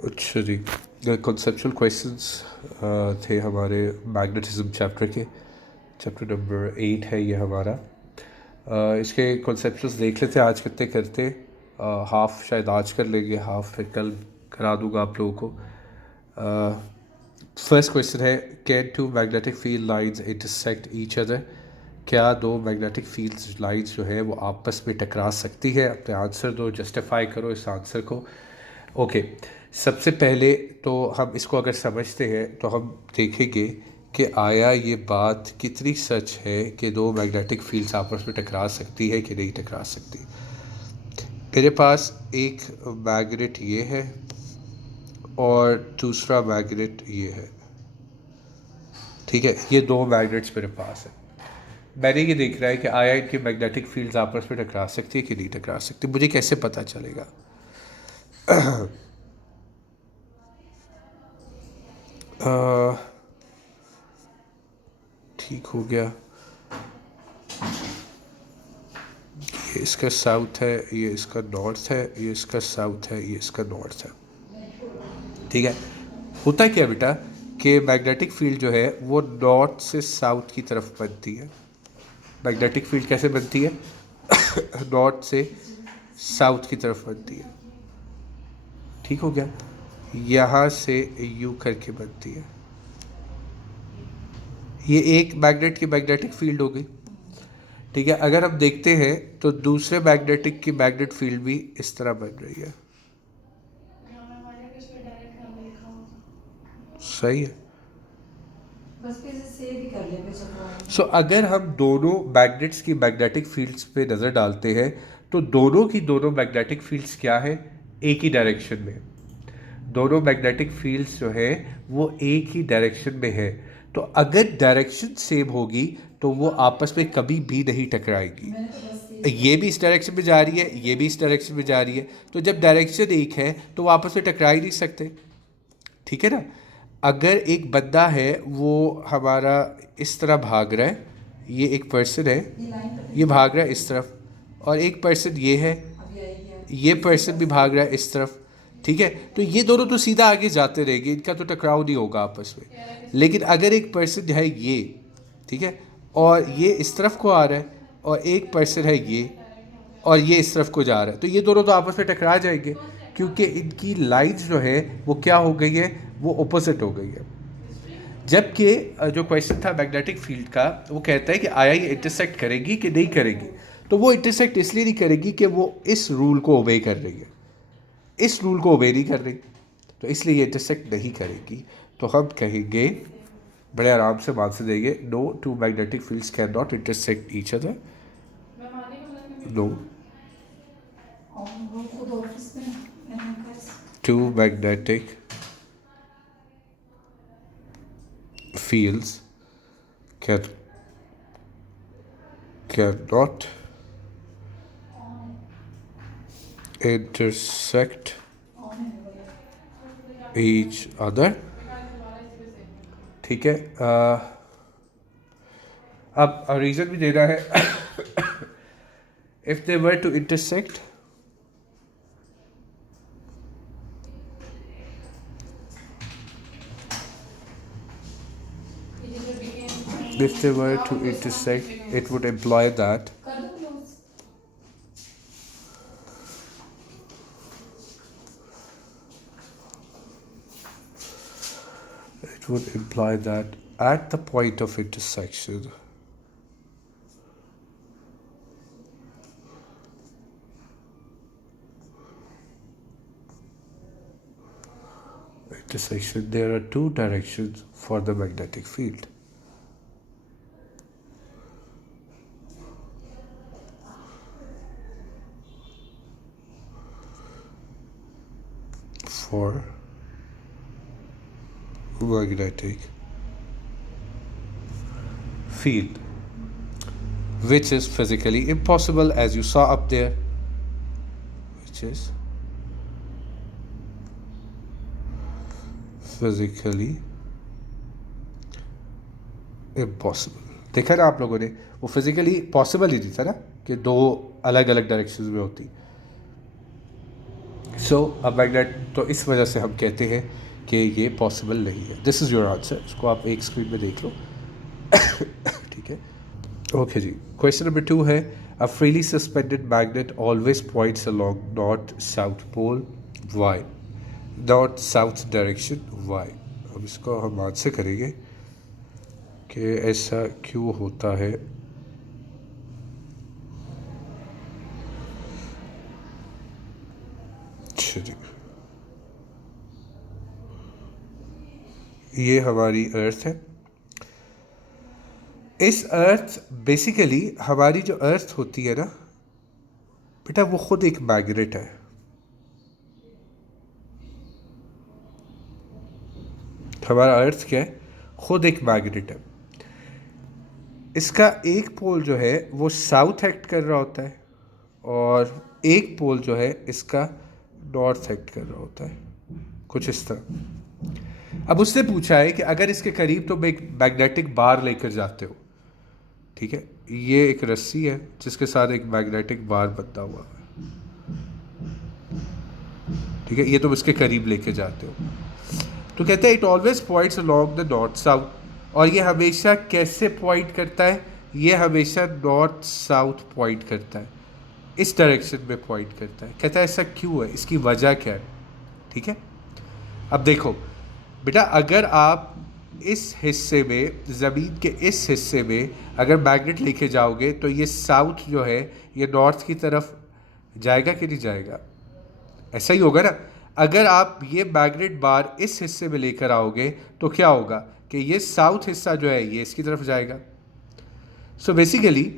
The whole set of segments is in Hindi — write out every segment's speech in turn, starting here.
अच्छा जी, कॉन्सेप्चुअल क्वेश्चंस थे हमारे मैग्नेटिज्म चैप्टर के। चैप्टर नंबर 8 है ये हमारा। इसके कॉन्सेप्चुअल्स देख लेते हैं आज कितने करते। हाफ शायद आज कर लेंगे, हाफ फिर कल करा दूंगा आप लोगों को। फर्स्ट क्वेश्चन है, can two magnetic field lines intersect each other? क्या दो मैग्नेटिक फील्ड लाइंस जो है वो आपस में टकरा सकती है? अपने आंसर दो, जस्टिफाई करो इस आंसर को। ओके, सबसे पहले तो हम इसको अगर समझते हैं तो हम देखेंगे कि आया ये बात कितनी सच है कि दो मैग्नेटिक फील्ड्स आपस में टकरा सकती है कि नहीं टकरा सकती। मेरे पास एक मैग्नेट ये है और दूसरा मैग्नेट ये है, ठीक है। ये दो मैग्नेट्स मेरे पास है। मैंने ये देख रहा है कि आया इनकी मैग्नेटिक फील्ड्स आपस में टकरा सकती है कि नहीं टकरा सकती। मुझे कैसे पता चलेगा? ठीक हो गया। ये इसका साउथ है, ये इसका नॉर्थ है, ये इसका साउथ है, ये इसका नॉर्थ है, ठीक है। होता क्या बेटा कि मैग्नेटिक फील्ड जो है वो नॉर्थ से साउथ की तरफ बनती है। मैग्नेटिक फील्ड कैसे बनती है? नॉर्थ से साउथ की तरफ बनती है, ठीक हो गया। यहाँ से यू करके बनती है। ये एक मैग्नेट की मैग्नेटिक फील्ड हो गई, ठीक है। अगर हम देखते हैं तो दूसरे मैग्नेटिक की मैग्नेट फील्ड भी इस तरह बन रही है, सही है। अगर हम दोनों मैग्नेट्स की मैग्नेटिक फील्ड्स पे नज़र डालते हैं तो दोनों की दोनों मैग्नेटिक फील्ड्स क्या है? एक ही डायरेक्शन में। दोनों मैग्नेटिक फील्ड्स जो है वो एक ही डायरेक्शन में है। तो अगर डायरेक्शन सेम होगी तो वो आपस में कभी भी नहीं टकराएगी। ये भी इस डायरेक्शन में जा रही है, ये भी इस डायरेक्शन में जा रही है, तो जब डायरेक्शन एक है तो वो आपस में टकरा ही नहीं सकते, ठीक है ना। अगर एक बंदा है वो हमारा इस तरह भाग रहा है, ये एक पर्सन है, ये भाग रहा है इस तरफ, और एक पर्सन ये है, ये पर्सन भी भाग रहा है इस तरफ, ठीक है। तो ये दोनों तो सीधा आगे जाते रहेंगे, इनका तो टकराव नहीं होगा आपस में। लेकिन अगर एक पर्सन है ये, ठीक है, और ये इस तरफ को आ रहा है, और एक पर्सन है ये, और ये इस तरफ को जा रहा है, तो ये दोनों तो आपस में टकरा जाएंगे, क्योंकि इनकी लाइन्स जो है वो क्या हो गई है, वो ऑपोजिट हो गई है। जबकि जो क्वेश्चन था मैग्नेटिक फील्ड का, वो कहता है कि आया ये इंटरसेक्ट करेगी कि नहीं करेगी। तो वो इंटरसेक्ट इसलिए नहीं करेगी कि वो इस रूल को ओबे कर रही है, इस रूल को ओबे नहीं कर रही, तो इसलिए ये इंटरसेक्ट नहीं करेगी। तो हम कहेंगे, बड़े आराम से आंसर देंगे, no two magnetic fields can not intersect each other. No two magnetic fields can cannot intersect each other, ठीक है। अब रीजन भी देना है। If they were to intersect, if they were to intersect, it would imply that at the point of intersection, there are two directions for the magnetic field. For magnetic field, which is physically impossible, as you saw up there, which is physically impossible। देखा ना आप लोगों ने, वो फिजिकली पॉसिबल ही नहीं था ना कि दो अलग अलग डायरेक्शंस में होती। सो अ मैग्नेट, तो इस वजह से हम कहते हैं कि ये पॉसिबल नहीं है। दिस इज़ योर आंसर, इसको आप एक स्क्रीन में देख लो। ठीक है, ओके जी। क्वेश्चन नंबर 2 है, a freely suspended magnet always points along north south pole, why? North south direction, why? अब इसको हम आंसर करेंगे कि ऐसा क्यों होता है। अच्छा जी, ये हमारी अर्थ है। इस अर्थ, बेसिकली हमारी जो अर्थ होती है ना बेटा, वो खुद एक मैग्नेट है। हमारा अर्थ क्या है? खुद एक मैग्नेट है। इसका एक पोल जो है वो साउथ एक्ट कर रहा होता है, और एक पोल जो है इसका नॉर्थ एक्ट कर रहा होता है, कुछ इस तरह। अब उसने पूछा है कि अगर इसके करीब तुम एक मैग्नेटिक बार लेकर जाते हो, ठीक है, ये एक रस्सी है जिसके साथ एक मैग्नेटिक बार बंधा हुआ है, ठीक है, ये तुम इसके करीब लेके जाते हो, तो कहते हैं it always points along the north south. और ये हमेशा कैसे पॉइंट करता है? ये हमेशा नॉर्थ साउथ पॉइंट करता है, इस डायरेक्शन में पॉइंट करता है। कहता है ऐसा क्यों है, इसकी वजह क्या है? ठीक है, अब देखो बेटा, अगर आप इस हिस्से में, ज़मीन के इस हिस्से में अगर मैग्नेट लेके जाओगे तो ये साउथ जो है ये नॉर्थ की तरफ जाएगा कि नहीं जाएगा? ऐसा ही होगा ना। अगर आप ये मैग्नेट बार इस हिस्से में लेकर आओगे तो क्या होगा कि ये साउथ हिस्सा जो है ये इसकी तरफ जाएगा। सो बेसिकली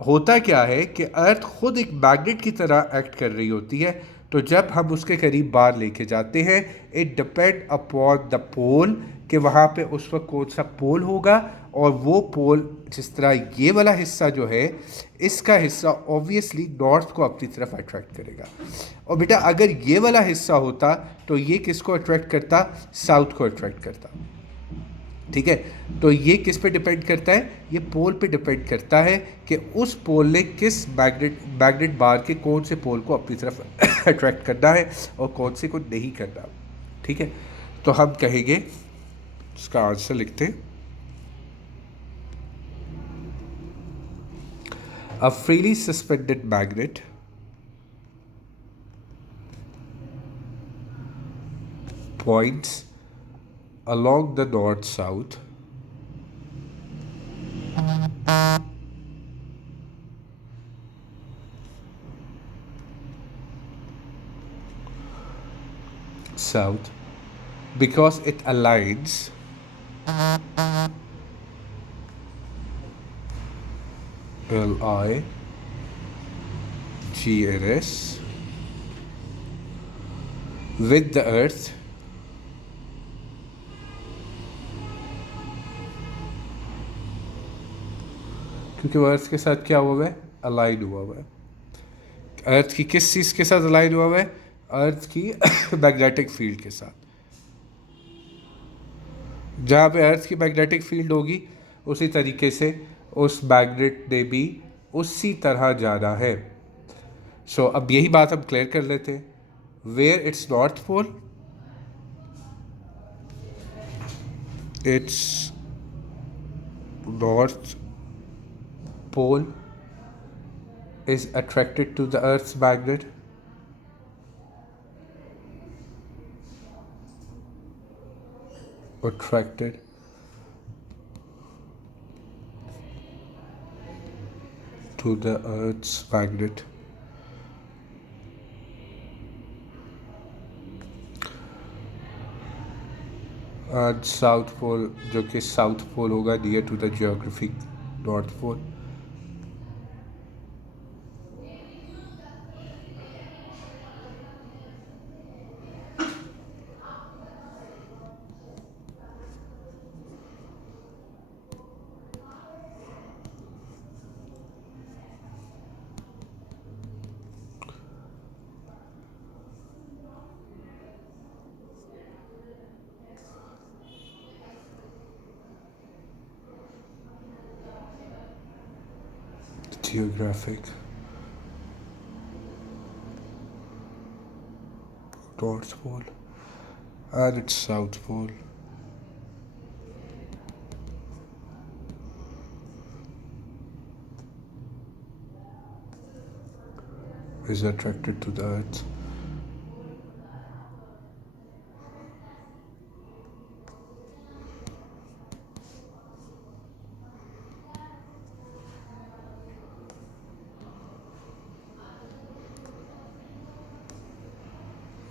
होता क्या है कि अर्थ खुद एक मैग्नेट की तरह एक्ट कर रही होती है, तो जब हम उसके करीब बार लेके जाते हैं, इट डिपेंड अपॉन द पोल, कि वहाँ पे उस वक्त कौन सा पोल होगा। और वो पोल, जिस तरह ये वाला हिस्सा जो है, इसका हिस्सा ऑब्वियसली नॉर्थ को अपनी तरफ अट्रैक्ट करेगा। और बेटा अगर ये वाला हिस्सा होता तो ये किसको अट्रैक्ट करता? साउथ को अट्रैक्ट करता। ठीक है, तो ये किस पे डिपेंड करता है? ये पोल पे डिपेंड करता है कि उस पोल ने किस मैग्नेट बार के कौन से पोल को अपनी तरफ अट्रैक्ट करना है और कौन से को नहीं करना। ठीक है, तो हम कहेंगे, इसका आंसर लिखते हैं, अ freely suspended magnet points along the north south south because it aligns LIGNS with the earth क्योंकि वो अर्थ के साथ क्या हुआ है? अलाइन हुआ हुआ है। अर्थ की किस चीज़ के साथ अलाइन हुआ हुआ है? अर्थ की मैग्नेटिक फील्ड के साथ। जहाँ पे अर्थ की मैग्नेटिक फील्ड होगी उसी तरीके से उस मैग्नेट ने भी उसी तरह जाना है। सो अब यही बात हम क्लियर कर लेते हैं। Where it's north pole, it's north pole is attracted to the earth's magnet, attracted to the earth's magnet, and south pole जो कि south pole होगा near to the geographic north pole। geographic North Pole and its South Pole is attracted to the Earth.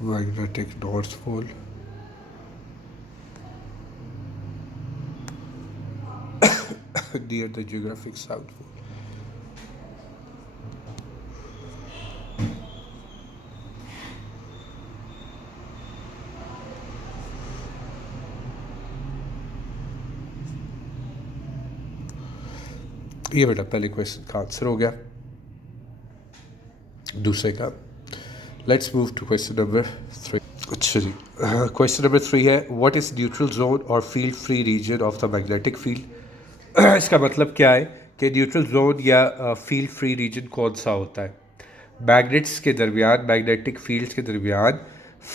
Magnetic North Pole near the geographic South Pole. ये बेटा पहले क्वेश्चन का आंसर हो गया। दूसरे का let's move to question number 3। अच्छा जी, क्वेश्चन नंबर 3 है व्हाट इज न्यूट्रल जोन और field free region of the magnetic field. इसका मतलब क्या है कि न्यूट्रल जोन या फील्ड फ्री रीजन कौन सा होता है। मैग्नेट्स के दरमियान, मैग्नेटिक फील्ड्स के दरमियान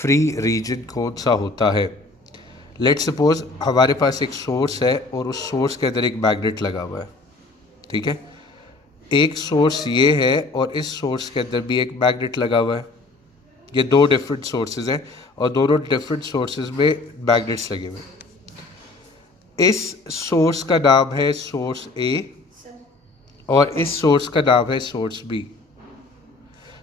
फ्री रीजन कौन सा होता है। लेट्स सपोज हमारे पास एक सोर्स है और उस सोर्स के अंदर एक मैग्नेट लगा हुआ है, ठीक है। एक सोर्स ये है और इस सोर्स के अंदर भी एक मैग्नेट लगा हुआ है। ये दो डिफरेंट सोर्सेज हैं और दोनों डिफरेंट सोर्सेज में मैग्नेट्स लगे हुए हैं। इस सोर्स का नाम है सोर्स ए और इस सोर्स का नाम है सोर्स बी।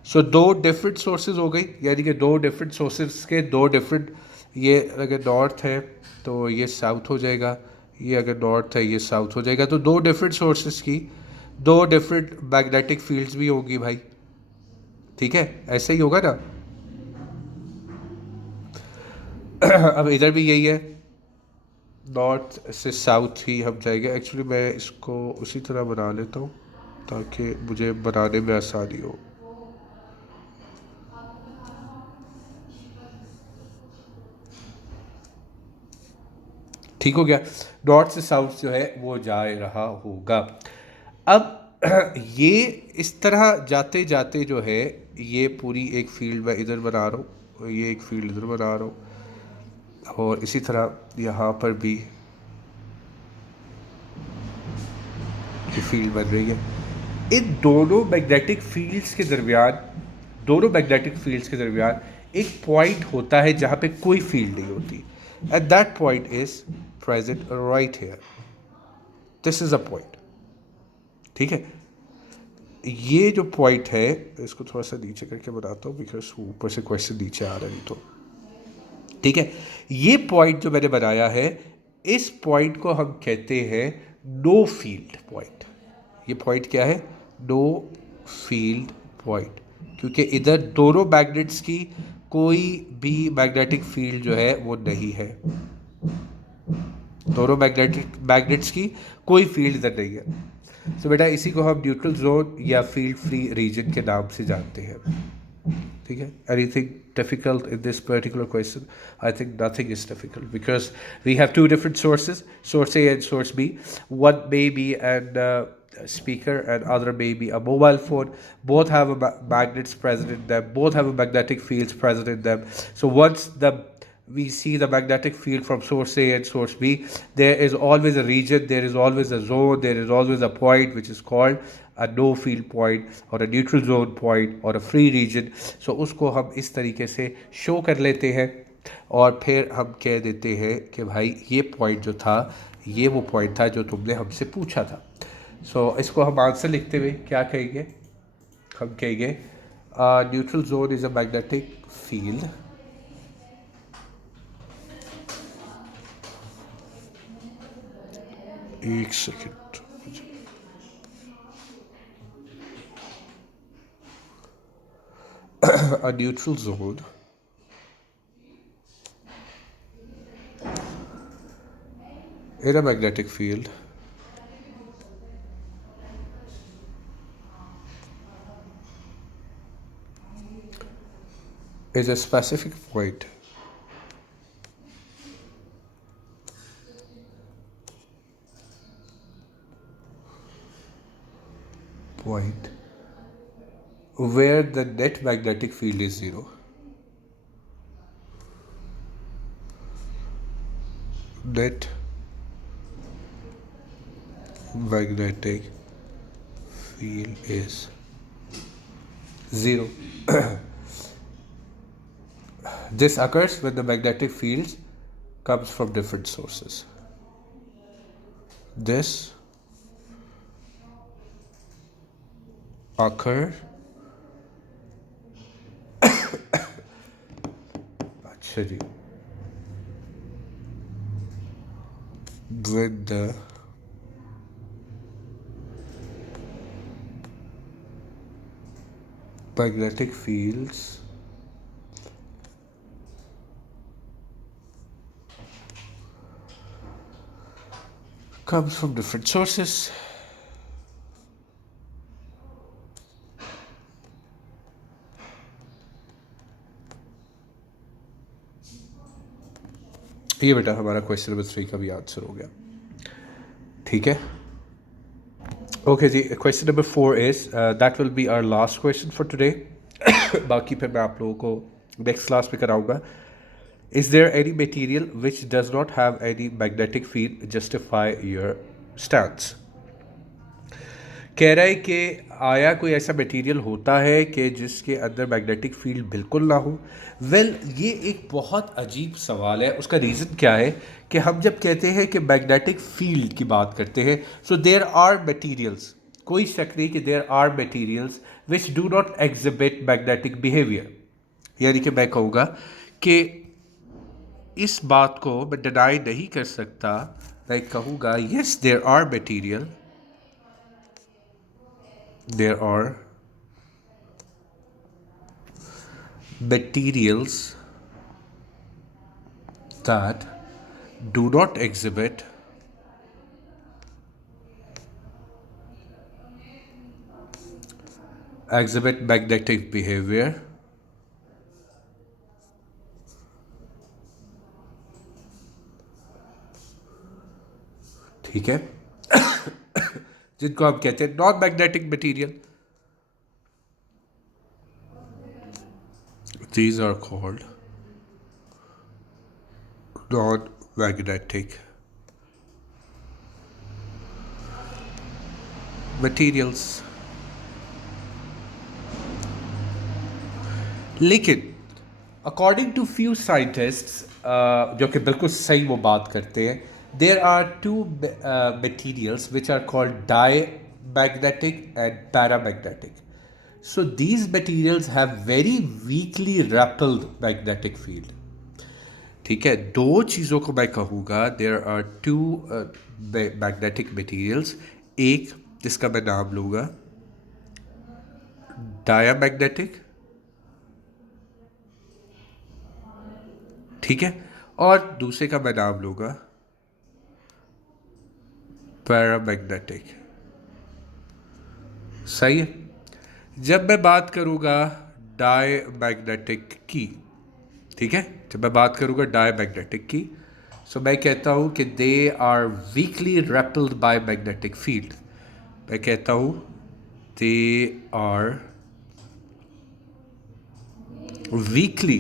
सो दो डिफरेंट सोर्सेज हो गई, यानी कि दो डिफरेंट सोर्सेज के दो डिफरेंट, ये अगर नॉर्थ है तो ये साउथ हो जाएगा, ये अगर नॉर्थ है ये साउथ हो जाएगा। तो दो डिफरेंट सोर्सेज की दो डिफरेंट मैग्नेटिक फील्ड्स भी होंगी भाई, ठीक है, ऐसे ही होगा ना। अब इधर भी यही है, नॉर्थ से साउथ ही हम जाएंगे। एक्चुअली मैं इसको उसी तरह बना लेता हूँ ताकि मुझे बनाने में आसानी हो। ठीक हो गया, नॉर्थ से साउथ जो है वो जा रहा होगा। अब ये इस तरह जाते जाते जो है ये पूरी एक फील्ड मैं इधर बना रहा हूँ, ये एक फील्ड इधर बना रहा हूँ और इसी तरह यहाँ पर भी ये फील्ड बन रही है। इन दोनों मैग्नेटिक फील्ड्स के दरमियान, दोनों मैग्नेटिक फील्ड्स के दरमियान एक पॉइंट होता है जहाँ पे कोई फील्ड नहीं होती, and that point is present right here. This is a point, ठीक है। ये जो पॉइंट है इसको थोड़ा सा नीचे करके बनाता हूँ बिकॉज ऊपर से क्वेश्चन नीचे आ रहा है, तो ठीक है। ये पॉइंट जो मैंने बनाया है, इस पॉइंट को हम कहते हैं नो फील्ड पॉइंट। ये पॉइंट क्या है? नो फील्ड पॉइंट, क्योंकि इधर दोनों मैग्नेट्स की कोई भी मैग्नेटिक फील्ड जो है वो नहीं है। दोनों मैग्नेट्स की कोई फील्ड इधर नहीं है। तो बेटा इसी को हम न्यूट्रल जोन या फील्ड फ्री रीजन के नाम से जानते हैं, ठीक है। Anything difficult in this particular question? I think nothing is difficult because we have two different sources, source A and source B. One may be an speaker and other may be a mobile phone. Both have a magnets present in them, both have a magnetic fields present in them. So once we see the magnetic field from source A and source B, there is always a region, there is always a zone, there is always a point which is called a no field point or a neutral zone point or a free region. So उसको हम इस तरीके से शो कर लेते हैं और फिर हम कह देते हैं कि भाई ये पॉइंट जो था ये वो पॉइंट था जो तुमने हमसे पूछा था। सो इसको हम आंसर लिखते हुए क्या कहेंगे? हम कहेंगे neutral zone is a magnetic field एक second. A neutral zone in a magnetic field is a specific point where the net magnetic field is zero. net magnetic field is 0. This occurs when the magnetic field comes from different sources. This occur अच्छा जी when the magnetic fields comes from different sources. ये बेटा हमारा क्वेश्चन नंबर 3 का भी आंसर हो गया. ठीक है. ओके जी, question number 4 is that will be our last question for today. बाकी फिर मैं आप लोगों को नेक्स्ट क्लास में कराऊंगा. Is there any material which does not have any magnetic field justify your stance. कह रहा है कि आया कोई ऐसा मटेरियल होता है कि जिसके अंदर मैग्नेटिक फील्ड बिल्कुल ना हो. ये एक बहुत अजीब सवाल है. उसका रीज़न क्या है कि हम जब कहते हैं कि मैग्नेटिक फील्ड की बात करते हैं, सो देयर आर मटेरियल्स, कोई शक नहीं कि there are materials which do not exhibit magnetic behaviour. यानी कि मैं कहूँगा कि इस बात को मैं डिनाई नहीं कर सकता. मैं कहूँगा yes there are material, there are materials that do not exhibit magnetic behavior. ठीक है. जिनको हम कहते हैं non magnetic material. These are called non-magnetic materials. लेकिन अकॉर्डिंग टू फ्यू साइंटिस्ट्स जो कि बिल्कुल सही वो बात करते हैं, there are two materials which are called diamagnetic and paramagnetic. So these materials have very weakly repelled magnetic field. ठीक है. दो चीज़ों को मैं कहूँगा. there are two magnetic materials. एक जिसका मैं नाम लूँगा diamagnetic, ठीक है, और दूसरे का मैं नाम लूँगा पैरामैग्नेटिक. सही है. जब मैं बात करूँगा डायमैग्नेटिक की, ठीक है, जब मैं बात करूँगा डायमैग्नेटिक की, सो मैं कहता हूँ कि they are weakly repelled by magnetic field. मैं कहता हूँ दे आर वीकली,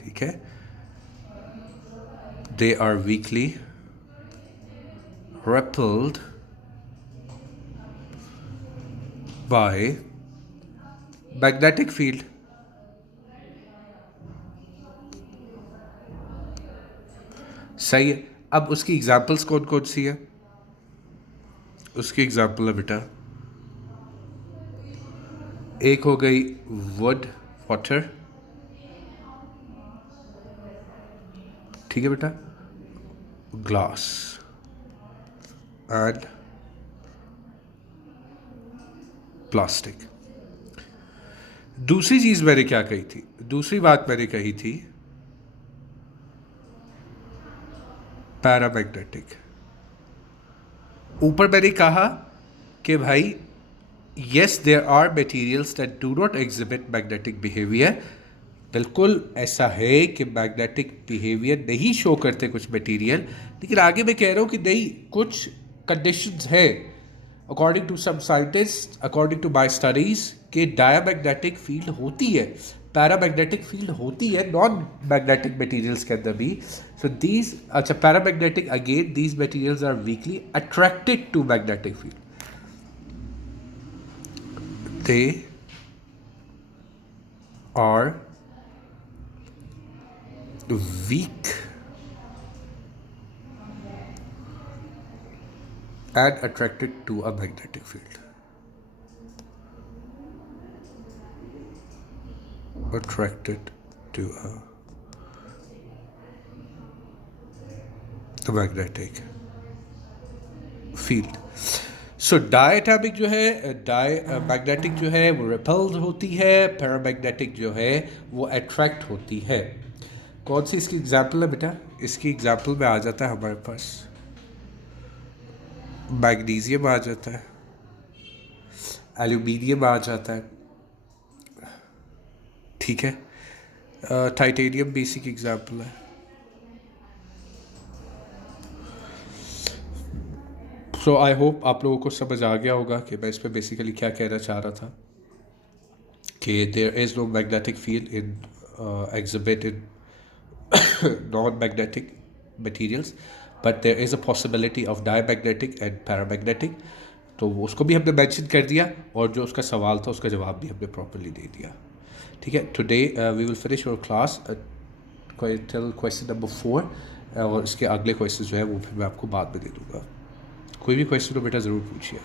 ठीक है, they are weakly repelled by magnetic field. सही है. अब उसकी एग्जाम्पल्स कौन कौन सी है? उसकी एग्जाम्पल है बेटा, एक हो गई वुड, वाटर, ठीक है बेटा, ग्लास एंड प्लास्टिक. दूसरी चीज मैंने क्या कही थी? दूसरी बात मैंने कही थी पैरामैग्नेटिक. ऊपर मैंने कहा कि भाई yes there are materials that do not exhibit magnetic behaviour. बिल्कुल ऐसा है कि मैग्नेटिक बिहेवियर नहीं शो करते कुछ मटेरियल. लेकिन आगे मैं कह रहा हूँ कि नहीं, कुछ कंडीशंस है according to some scientist, according to my studies, कि डायमैग्नेटिक फील्ड होती है. पैरामैग्नेटिक फील्ड होती है नॉन मैग्नेटिक मटेरियल्स के अंदर भी. सो दीज, अच्छा, paramagnetic again these materials are weakly attracted to magnetic field. They are weak and attracted to a magnetic field. Attracted to a magnetic field. सो डायटैमिक जो है, मैग्नेटिक जो है वो रिपल्ड होती है, पैरामैग्नेटिक जो है वो अट्रैक्ट होती है. कौन सी इसकी एग्जाम्पल है बेटा? इसकी एग्जाम्पल में आ जाता है हमारे पास मैग्नीशियम आ जाता है, एल्यूमिनियम आ जाता है, ठीक है, टाइटेनियम भी इसी की एग्जाम्पल है. सो आई होप आप लोगों को समझ आ गया होगा कि मैं इस पर बेसिकली क्या कहना चाह रहा था, कि there is no magnetic field in exhibited non-magnetic materials, but there is a possibility of diamagnetic and paramagnetic. तो वो उसको भी हमने मेंशन कर दिया, और जो उसका सवाल था उसका जवाब भी हमने प्रॉपर्ली दे दिया. ठीक है, today we will finish your class till question number 4, और इसके अगले क्वेश्चन जो है वो फिर मैं आपको बाद में दे दूँगा. कोई भी क्वेश्चन हो बेटा ज़रूर पूछिए.